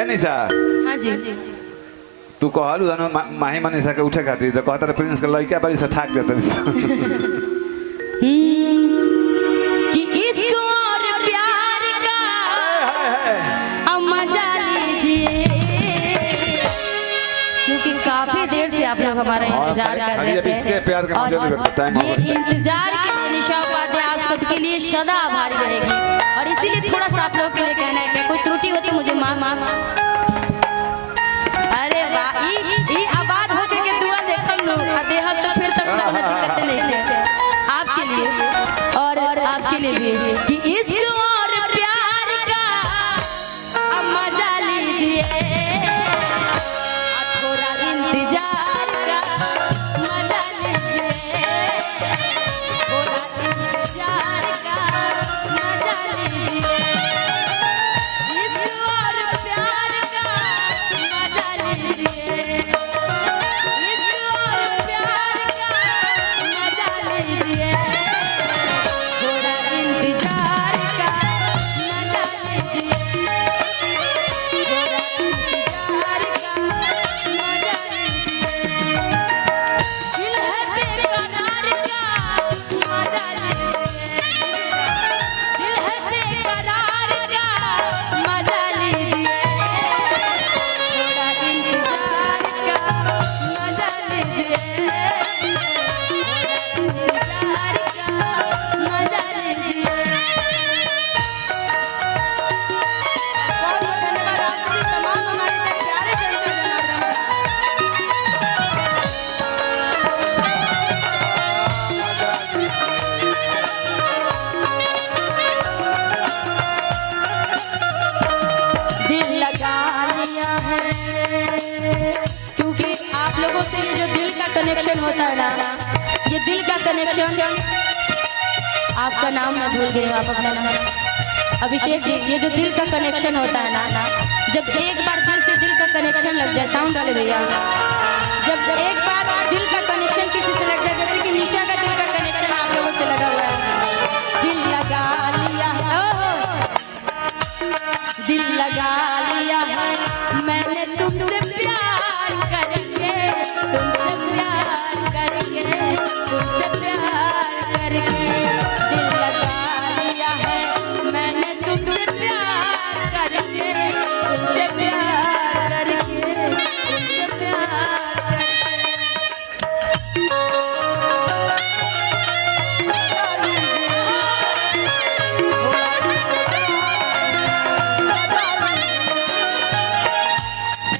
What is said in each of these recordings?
ए निशा हाँ जी तू कहलू माही मनीषा के उठे खातिर तो कहता प्रिंस के लड़का बड़ी से थाक देते कि इश्क और प्यार का अब मजा लीजिए क्योंकि काफी देर से आप लोग हमारा इंतजार कर रहे थे और ये इंतजार के लिए निशा उपाध्याय आप सबके लिए सदा आभारी रहेगी और इसीलिए थोड़ा सा आप लोगों के लिए कहना है कि कोई त्रुटि हो तो मुझे माफ अरे वाह ई आबाद होके के दुआ देखम लो आ देहत तो फिर तक दिक्कत नहीं है आपके लिए और आपके लिए भी कि इश्क और प्यार का अब मजा लीजिए थोड़ा इंतजार का मजा लीजिए थोड़ा इंतजार का मजा लीजिए इश्क और प्यार का मजा लीजिए कनेक्शन होता है ना ये दिल का कनेक्शन आपका नाम मैं भूल गई आप अपना नाम अभिषेक जी ये जो दिल का कनेक्शन होता है ना जब एक बार दिल से दिल का कनेक्शन लग जाए साउंड वाले भैया जब एक बार दिल का कनेक्शन किसी से लग जाए जैसे कि निशा का दिल का कनेक्शन आप लोगों से लगा हुआ है दिल लगा लिया दिल लगा लिया मैंने तुमसे प्यार करके तुमसे प्यार करके दिल लगा लिया है मैंने तुमसे प्यार करके तुमसे प्यार करके तुमसे प्यार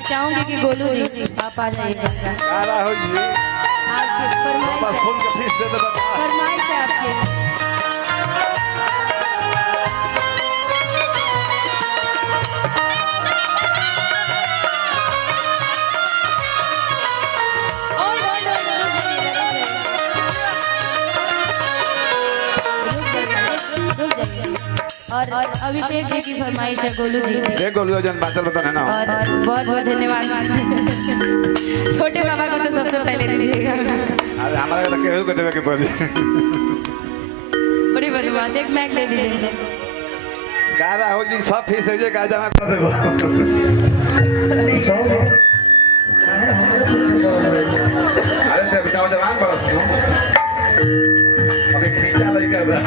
चाहूंगी कि गोलू जी आप आ जाइए फरमाइश है आपके और अभिषेक जी की फरमाइश है गोलू जी एक गोलू जन बाचल बता है ना और बहुत बहुत धन्यवाद छोटे बाबा को तो सबसे पहले दीजिएगा अरे हमारा तो केहू को देवे के पड़ी बड़ी बदमाश एक मैक दे दीजिए मुझे का राहुल जी सब फीस है जे का जमा कर देबो अरे से बताओ जवान बरस अबे खींचा लइका बा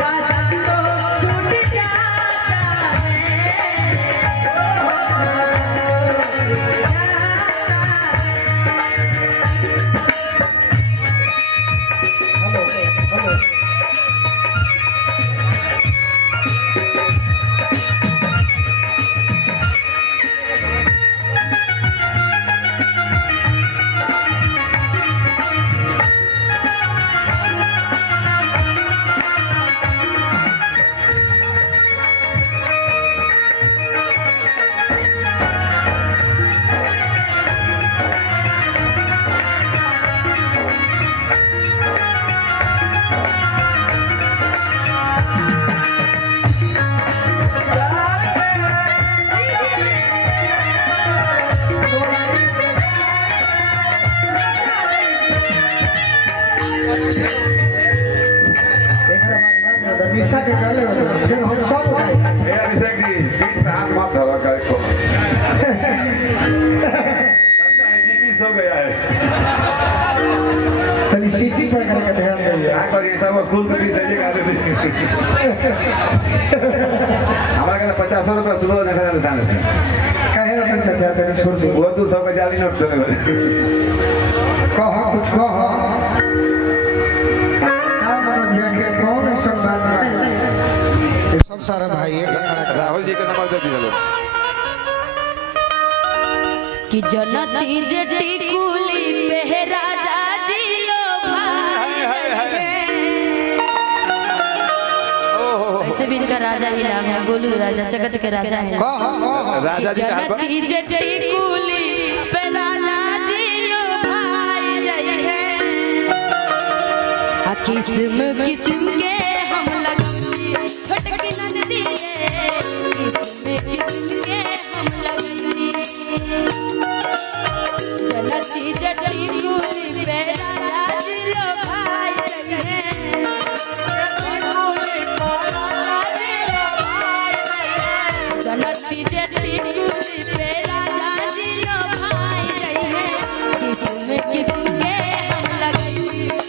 बात तो फिर हम सब गए ए अभिषेक जी बीच में हाथ मत धरो करे को लगता है जीपी सो गया है तनी सीसी पर करके ध्यान दीजिए क्या करिए सब स्कूल के बीच से गा दे हमारा कहना 50 रुपये सुबह देखा जाता है कहे ना चाचा तेरे छोड़ दे वो तू सब जाली नोट चले गए कहा कुछ कहा क्या मनोज भैया के कौन सब बात सब सारा भाई है राहुल जी का नंबर दे दीजिए कि जनती जटी कुली पे राजा जी लो भाई ऐसे भी इनका राजा ही लाग है गोलू राजा जगत के राजा है राजा जी का जनती जटी कुली पे राजा जी लो भाई जय है आ किस्म किस्म के हम लगती छोटकी नंदी रे किस्म किस्म के हम लगती जनती जटी कुली पे राजा जी लो भाई जय है जनती जटी कुली पे राजा जी लो भाई जय है किस्म किस्म के हम लगती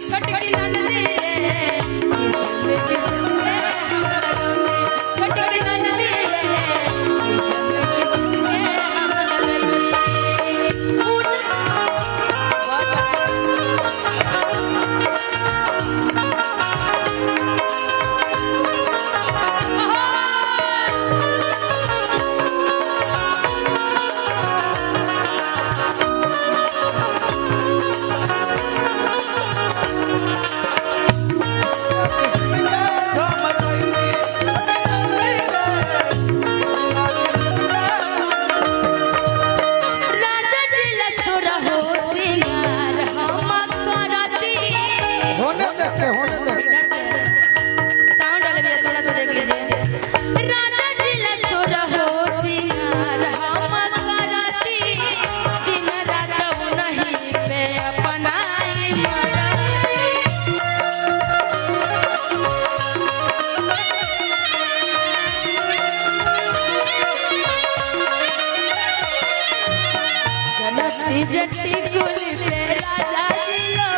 छोटकी नंदी रे किस्म किस्म के हम लगती छोटकी नंदी रे किस्म किस्म के हम लगती राजा जी लसुर हो सिंगार हम करती होने देते साउंड डाले भैया थोड़ा सा देख लीजिए राजा जी लसुर हो सिंगार हम करती दिन रात नहीं पे अपनाई जनती जटी कुली पे राजा जी लो